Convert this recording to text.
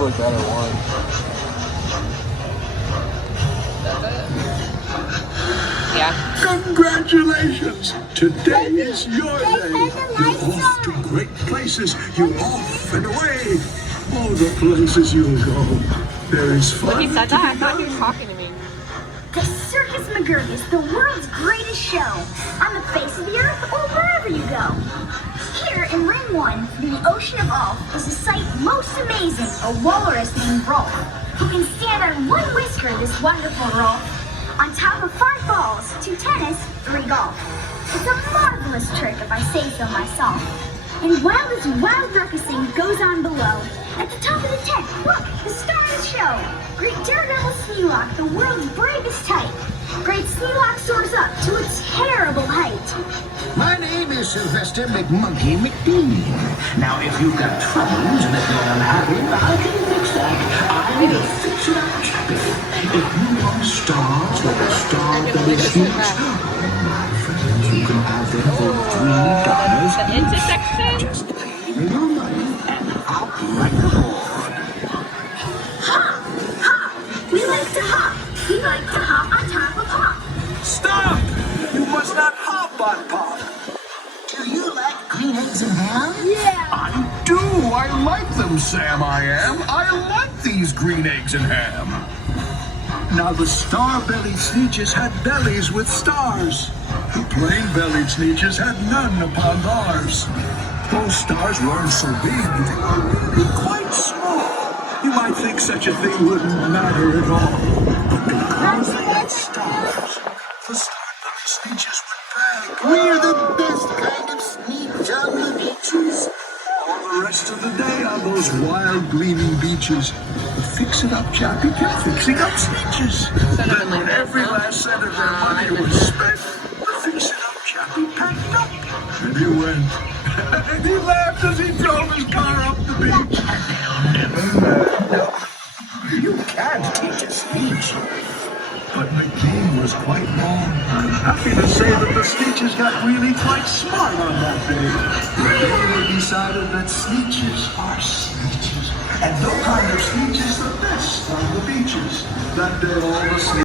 look at it once. Yeah. Congratulations! Today is your day. You're off to great places. You're off and away. All the places you'll go. There is fun. When he said that, I thought he was talking to me. The Circus McGurk is the world's greatest show. On the face of the earth or wherever you go. Here in Ring 1, the Ocean of All, is a sight most amazing. A walrus named Rolf, who can stand on one whisker, this wonderful Rolf. On top of 5 balls, 2 tennis, 3 golf. It's a marvelous trick if I say so myself. And while this wild ruckusing goes on below, at the top of the tent, look, the star of the show. Great Daredevil Sneelock, the world's bravest type. Great Sneelock soars up to a terrible height. My name is Sylvester McMonkey McDean. Now, if you've got troubles and if you're unhappy, I can fix that. I'm the fix-it-up chappie. If you want stars with a star-belly sneaks, my friends, you can have them for $3. The intersection? Just pay me your money and I'll write the board. Hop! Hop! We like to hop! We like to hop on top of Hop! Stop! You must not hop on Pop. Do you like green eggs and ham? Yeah! I do. I like them, Sam. I like these green eggs and ham. Now the star-bellied Sneetches had bellies with stars. The plain-bellied Sneetches had none upon theirs. Those stars weren't so big, they were really quite small. You might think such a thing wouldn't matter at all. But because they had stars, the star-bellied Sneetches would brag. We're the best kind of sneaks on the beaches. All the rest of the day on those wild, gleaming beaches, the fix-it-up chappie kept fixing up Sneetches. Then when every last cent of their money was spent, the fix-it-up chappie packed up. And he went. And he laughed as he drove his car up the beach. No, you can't teach a speech. But McGee was quite wrong. I'm happy to say that the Sneetches got really quite smart on that day. The day they decided that Sneetches are Sneetches. And no kind of Sneetches the best on the beaches. That day all the Sneetches